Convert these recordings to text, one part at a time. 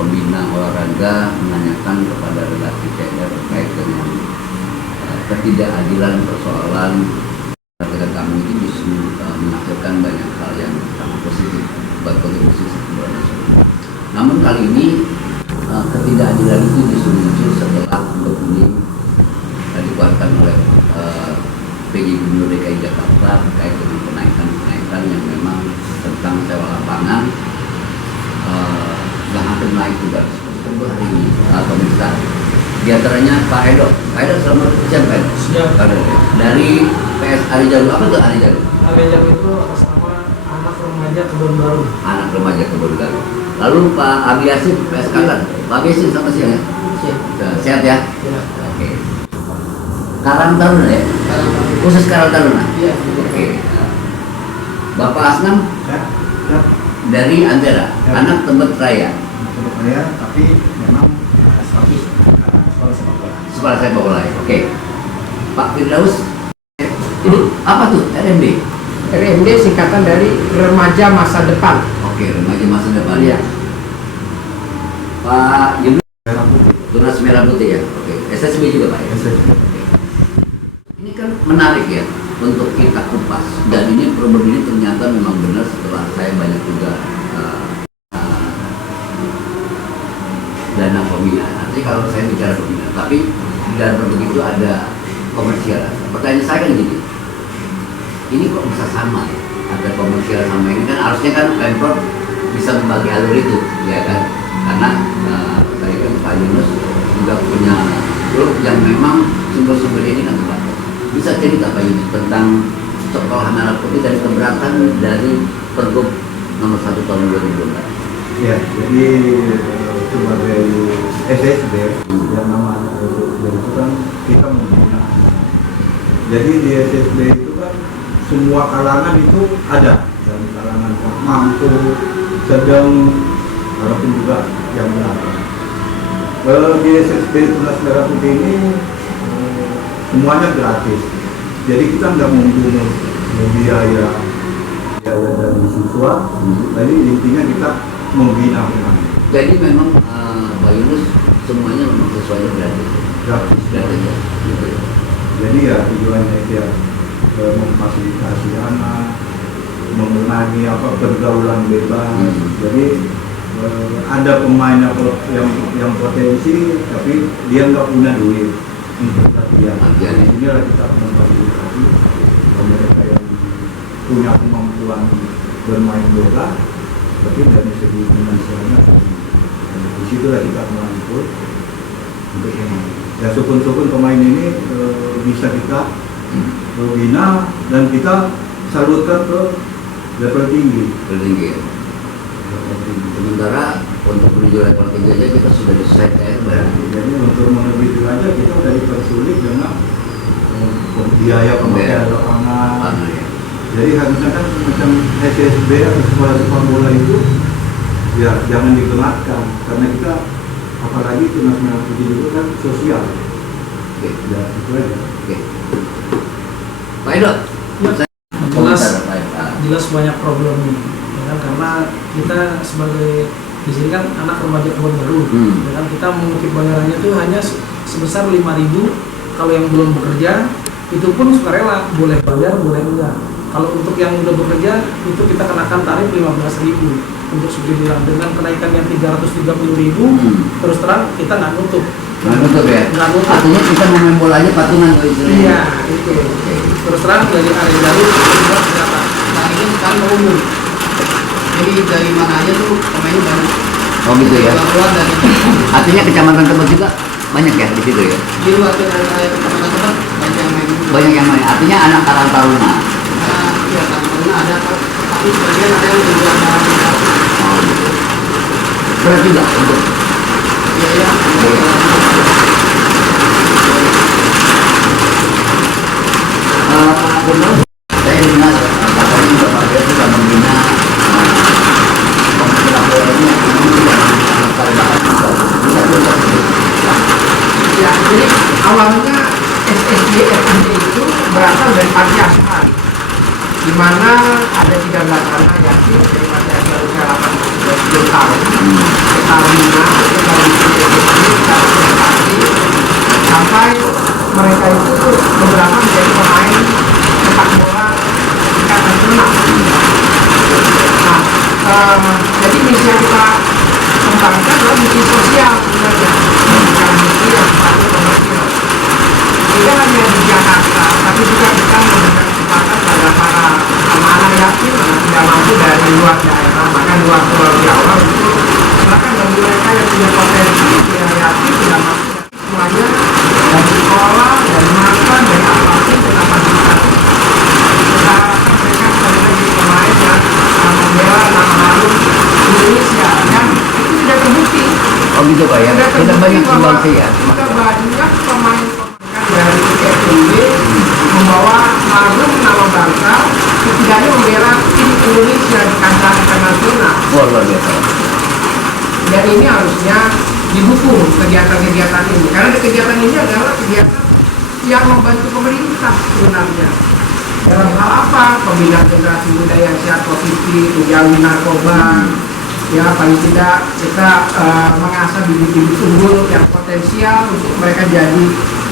pembina olahraga menanyakan kepada redaksi CR terkait dengan ketidakadilan persoalan olahraga kami itu justru menghasilkan banyak hal yang sangat positif buat kontribusi sepak bola nasional. Namun kali ini ketidakadilan itu justru muncul setelah untuk ini dikeluarkan oleh PJ Gubernur DKI Jakarta terkait dengan kenaikan yang memang tentang sewa lapangan yang hampir naik juga seperti hari ini pemirsa. Di antaranya Pak Edo selamat siang Pak Edo. Dari PS Arijalu, apa tuh Arijalu? Arijalu itu atas nama Anak Remaja Kebun Baru. Anak Remaja Kebun Baru. Lalu Pak Abi Yasin, PS Kalan. Pak Abi Yasin selamat siang ya. Sehat ya? Ya. Oke. Karang Taruna ya? Khusus Karang Taruna? Iya. Oke. Bapak Asnam? Ya. Dari Antera, Ya. Anak Tebet Raya. Tebet Raya, tapi memang status sekolah sepak bola. Sekolah sepak bola. Oke. Pak Firdaus, ini apa tuh RMD? RMD singkatan dari Remaja Masa Depan. Oke, Remaja Masa Depan. Iya. Pak Jumlah, Merah putih. Tunas Merah Putih ya. Oke. SSB juga Pak ya. Ini kan menarik ya untuk kita kupas, dan ini problem ini ternyata memang benar setelah saya banyak juga dana pembinaan. Nanti kalau saya bicara pembinaan, tapi di dalam produk itu ada komersial. Pertanyaan saya kan gini, ini kok bisa sama ya? Ada komersial sama ini kan harusnya kan Pemprov bisa membagi alur itu, ya kan? Karena tadi kan Pak Yunus juga punya grup yang memang sumber-sumber ini kan terbatas. Bisa cerita Pak Yunus tentang sekolah merah putih dan keberatan dari Pergub nomor 1 tahun 2012. Ya, jadi sebagai SSB yang namanya itu kan kita membina. Jadi di SSB itu kan semua kalangan itu ada, dan kalangan mampu, sedang, walaupun juga yang berada. Di SSB Tunas Merah Putih ini semuanya gratis. Jadi kita nggak membunuh biaya dari siswa. Jadi intinya kita membina pemain. Jadi memang Pak Yunus semuanya memang sesuai gratis. Gratis. Gratis ya. Gitu. Jadi ya tujuannya dia memfasilitasi anak, mengenai pergaulan bebas. Jadi ada pemain yang potensi tapi dia nggak punya duit untuk latihan. Inilah kita memfasilitasi mereka yang punya kemampuan bermain bola, tapi dari segi finansialnya di situlah kita merangkul untuk pemain. Ya sukun-sukun pemain ini bisa kita bina dan kita salurkan ke level tinggi. Tinggi ya. Sementara untuk menuju level tinggi aja kita sudah decide ya. Jadi untuk menuju itu aja kita udah dipersulit dengan biaya pemakaian lapangan. Ya. Jadi harusnya kan macam SSB atau sekolah sepak bola itu ya jangan digelarkan, karena kita apalagi Tunas Merah Putih itu kan sosial. Oke. Ya itu aja. Oke. Pak Edo. Ya. Jelas banyak problemnya, ya kan? Karena kita sebagai di sini kan anak remaja kebun baru, ya kan? Kita mengutip bayarannya itu hanya sebesar 5.000. Kalau yang belum bekerja itu pun sukarela, boleh bayar boleh enggak. Kalau untuk yang udah bekerja itu kita kenakan tarif 15.000 untuk subsidi. Dengan kenaikan yang 330.000, terus terang kita nggak nutup. Nggak nutup ya? Nggak nutup. Artinya kita main bola aja patungan kalau istilahnya. Iya, itu. Terus terang dari hari lalu kita ternyata Nah ini sekarang umum. Jadi dari mana aja tuh pemainnya banyak. Oh gitu ya. Keluar dari Artinya kecamatan Tebet juga banyak ya di situ ya. di luar dari kecamatan Tebet banyak yang main. Banyak yang main. Artinya anak Karang Taruna. Iya kan, karena ada tapi sebagian ada yang juga ada. Oh gitu. Berat juga untuk. Iya. Benar. Saya dengar katanya Bapak Dia sudah membina sepak bola ini yang memang tidak ya, jadi awalnya SSB FMD itu berasal dari panti asuhan, di mana ada 13 anak yatim dari panti asuhan usia 8 10 tahun, setahun 5 fungsi sosial sebenarnya, bukan fungsi yang satu komersial. Tidak hanya di Jakarta, tapi juga kita memberikan kesempatan pada para anak-anak yatim yang tidak mampu dari luar daerah, bahkan luar Pulau Jawa, untuk silakan bagi mereka yang punya potensi, yang yatim, tidak mampu, semuanya dari sekolah, dari makan, dari apapun kita fasilitasi. Kita harapkan mereka sekali lagi pemain yang membela nama harum Indonesia, dan itu sudah terbukti. Oh gitu Pak ya, kita banyak sumbangsi ya. Kita banyak pemain dari FNB membawa harum nama bangsa, setidaknya membela tim Indonesia di kancah internasional. Wah, luar biasa. Dan ini harusnya didukung kegiatan-kegiatan ini, karena kegiatan ini adalah kegiatan yang membantu pemerintah sebenarnya. Dalam hal apa? Pembinaan generasi muda yang sehat, positif, menjauhi narkoba. Ya, paling tidak kita mengasah bibit-bibit unggul yang potensial untuk mereka jadi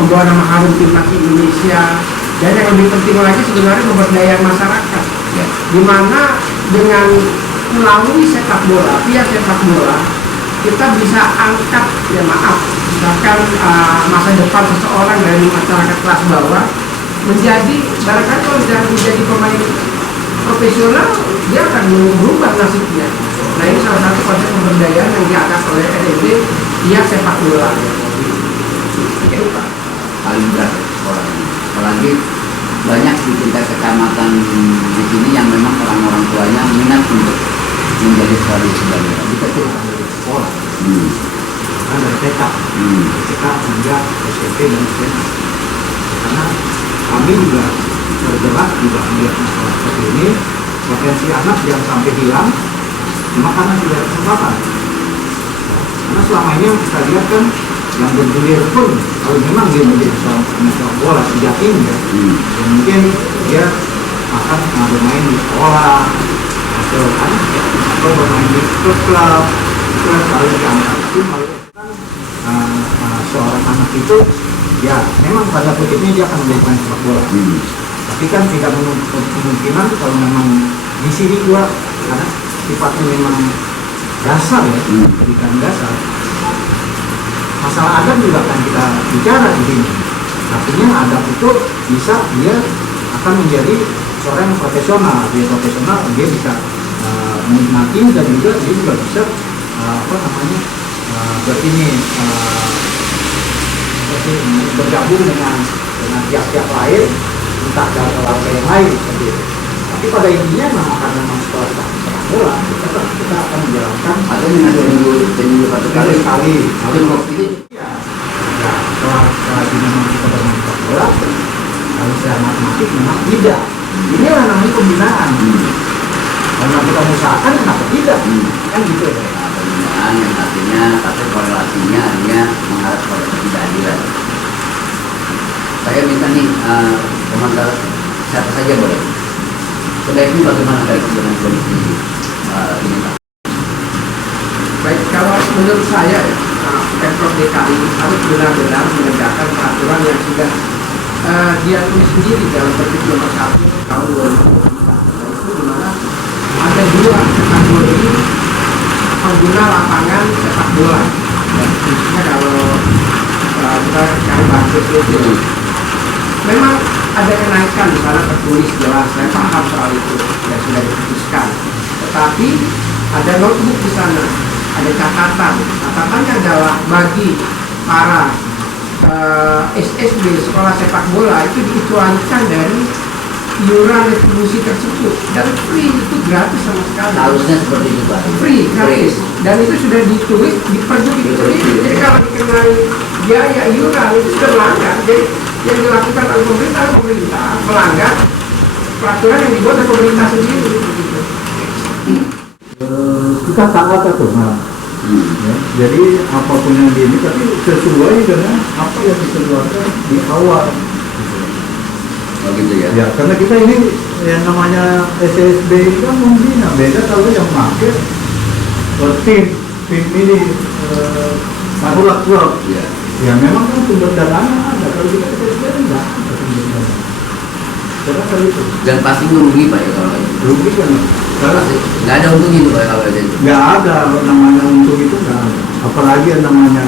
membawa nama harum timnas Indonesia. Dan yang lebih penting lagi sebenarnya pemberdayaan masyarakat, ya, di mana dengan melalui sepak bola, via sepak bola, kita bisa angkat, ya maaf, misalkan masa depan seseorang dari masyarakat kelas bawah menjadi, barangkali kalau menjadi pemain profesional, dia akan berubah nasibnya. Nah, ini salah satu konsep pemberdayaan yang diangkat oleh NEB via sepak bola. Oke Pak, paling berat sekolah ini. Apalagi banyak di tingkat kecamatan di sini yang memang orang-orang tuanya minat untuk menjadi sekolah sebagai kita tuh sekolah. Karena dari TK, TK hingga SMP dan SMA. Karena kami juga bergerak juga melihat masalah seperti ini, potensi anak yang sampai hilang, cuma karena tidak ada kesempatan. Karena selama ini yang kita lihat kan, yang bergulir pun, kalau memang dia menjadi seorang bola sejak ini ya, ya mungkin dia akan bermain di sekolah, atau bermain di klub-klub, selalu diangkat. Tapi seorang anak itu, ya memang pada kutipnya dia akan menjadi pemain sepak bola. Tapi kan tidak menutup kemungkinan kalau memang di sini juga, karena sifatnya memang dasar ya, pendidikan dasar. Masalah adab juga akan kita bicara di sini. Artinya adab itu bisa dia akan menjadi seorang yang profesional. Dia profesional, dia bisa menikmati dan juga dia juga bisa bergabung dengan pihak-pihak lain, entah dalam olahraga yang lain seperti itu. Tapi pada intinya memang karena memang sekolah sepak bola, kita akan menjalankan atau seminggu satu kali sekali. ini Ya, setelah ini memang kita bermain sepak bola, kalau secara matematik memang tidak. Ini yang namanya pembinaan. Karena kita usahakan, kenapa tidak? Kan gitu ya. pembinaan yang artinya tapi korelasinya hanya mengarah pada ketidakadilan. Saya minta nih komentar siapa saja boleh. Sebaiknya bagaimana dari dengan kondisi ini Pak? Baik, kalau menurut saya Pemprov DKI harus benar-benar menegakkan peraturan yang sudah dia tulis sendiri dalam Pergub nomor 1 tahun 2004. Itu dimana ada dua kategori pengguna lapangan sepak bola. Dan khususnya kalau kita cari bahasa itu, memang ada kenaikan di sana tertulis jelas, saya paham soal itu dan sudah diputuskan. Tetapi ada notebook di sana, ada catatan. Catatannya adalah bagi para SSB sekolah sepak bola itu dikecualikan dari iuran retribusi tersebut, dan free, itu gratis sama sekali. Harusnya seperti itu Pak. Free, gratis. Dan itu sudah ditulis di Pergub itu sendiri. Jadi kalau dikenai biaya iuran itu sudah melanggar. Jadi yang dilakukan oleh pemerintah melanggar peraturan yang dibuat oleh pemerintah sendiri. Begitu. Kita taat aturan. Ya, jadi apapun yang ini tapi sesuai dengan apa yang dikeluarkan di awal. Oh gitu ya. Ya, karena kita ini yang namanya SSB itu kan membina, beda kalau yang pakai tim ini marulah klub. Iya. Ya memang kan sumber dananya ada, kalau kita SSB enggak ada sumber dana. Karena kalau itu Dan pasti merugi Pak ya kalau itu. rugi kan. Karena Pasti nggak ada untungnya itu Pak kalau itu. nggak ada namanya untuk itu nggak ada. apalagi yang namanya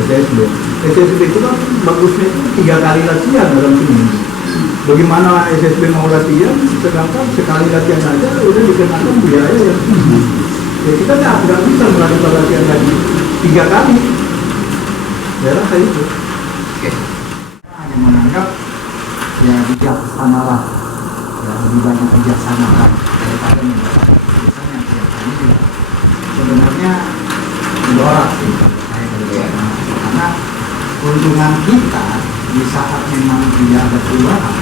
SSB. SSB itu kan bagusnya itu 3 kali latihan dalam seminggu. Bagaimana SSB mau latihan, sedangkan sekali latihan aja udah dikenakan biaya yang tinggi. Ya kita nggak bisa melakukan latihan lagi 3 kali. Ya rasa itu. Hanya menganggap ya bijaksanalah, ya lebih banyak bijaksanakan daripada mendapat keputusan yang biasanya juga sebenarnya mendorak sih saya karena keuntungan kita di saat memang tidak ada perubahan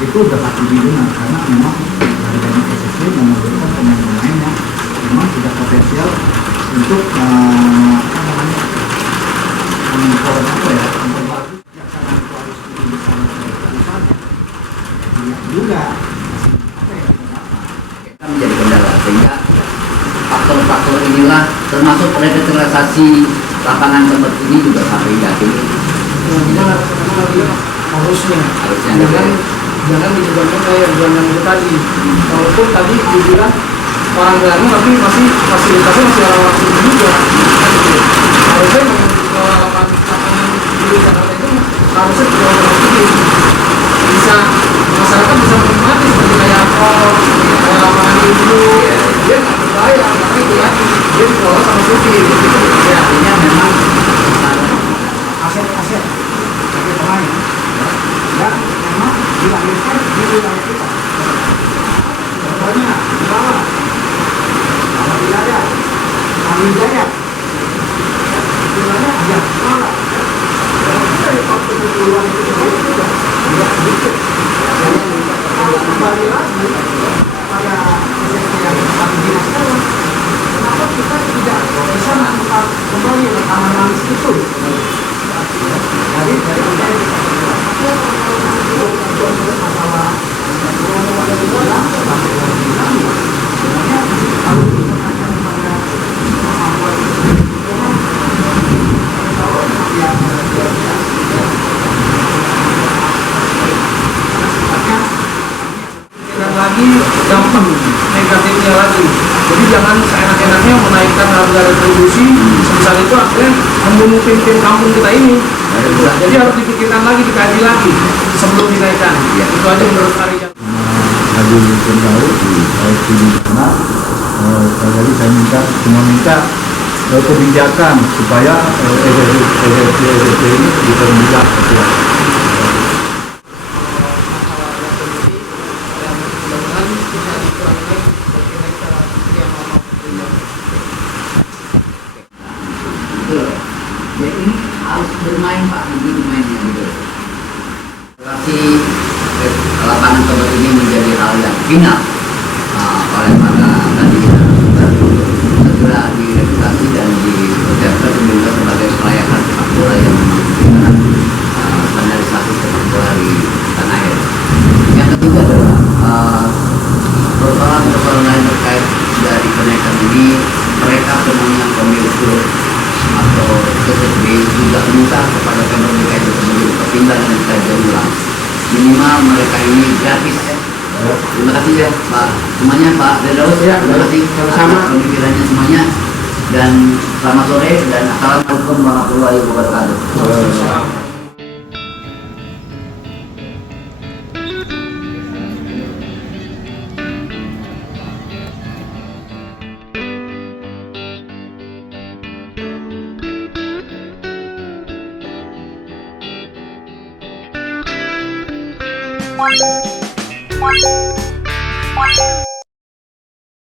itu udah pasti didengar karena memang dari banyak SSB memerlukan pemain-pemain yang memang sudah potensial untuk apa namanya memperbaiki kebijaksanaan itu harus lebih besar dari perusahaannya. Jadi juga apa yang kita dapat Kita menjadi kendala sehingga faktor-faktor inilah termasuk revitalisasi lapangan seperti ini juga sampai yakin harusnya harusnya jangan dibebankan kayak gelandang itu tadi. Walaupun tadi dibilang orang gelandang tapi masih fasilitasnya masih orang-orang sini juga. Kan gitu. Harusnya lapangan di Jakarta itu harusnya juga orang sini bisa masyarakat bisa menikmati seperti kayak kayak lapangan itu dia nggak berbayar karena itu ya dia dikelola sama Sufi gitu. Jadi artinya memang aset-aset sebagai pemain ya memang dilahirkan di wilayah kita. Contohnya Jawa, Jawa Wilayah, Pamijaya, wilayah yang Jawa. Kalau kita di waktu keluar itu juga tidak sedikit. Kalau kembali lagi pada SSB yang kami dinaskan, kenapa kita tidak bisa melakukan kembali rekaman manis itu? Jadi dari kita masalah sebenarnya kalau dipertanyakan pada kemampuan dan lagi dampak negatifnya lagi. Jadi jangan seenak-enaknya menaikkan harga retribusi sebesar itu akhirnya membunuh tim-tim kampung kita ini. Jadi harus dipikirkan lagi, dikaji lagi sebelum dinaikkan. Itu aja menurut Ari. Hadir tahu di sana. Jadi saya minta kebijakan supaya SSB ini bisa bijak. jadi ini harus bermain Pak, begitu mainnya gitu. Relasi lapangan seperti ini menjadi hal yang final oleh para tadi segera direvitalisasi dan dipersiapkan pemerintah sebagai kelayakan sepak bola yang memberikan standarisasi sepak bola di tanah air. Yang ketiga adalah persoalan-persoalan lain terkait dari kenaikan ini, mereka semuanya pemilik klub atau SSB juga minta kepada Pemprov DKI tersebut pertimbangan dan kajian ulang. Minimal mereka ini gratis. Terima kasih ya Pak semuanya, Pak Dedaus ya, terima kasih sama pemikirannya semuanya, dan selamat sore dan assalamualaikum warahmatullahi wabarakatuh. What?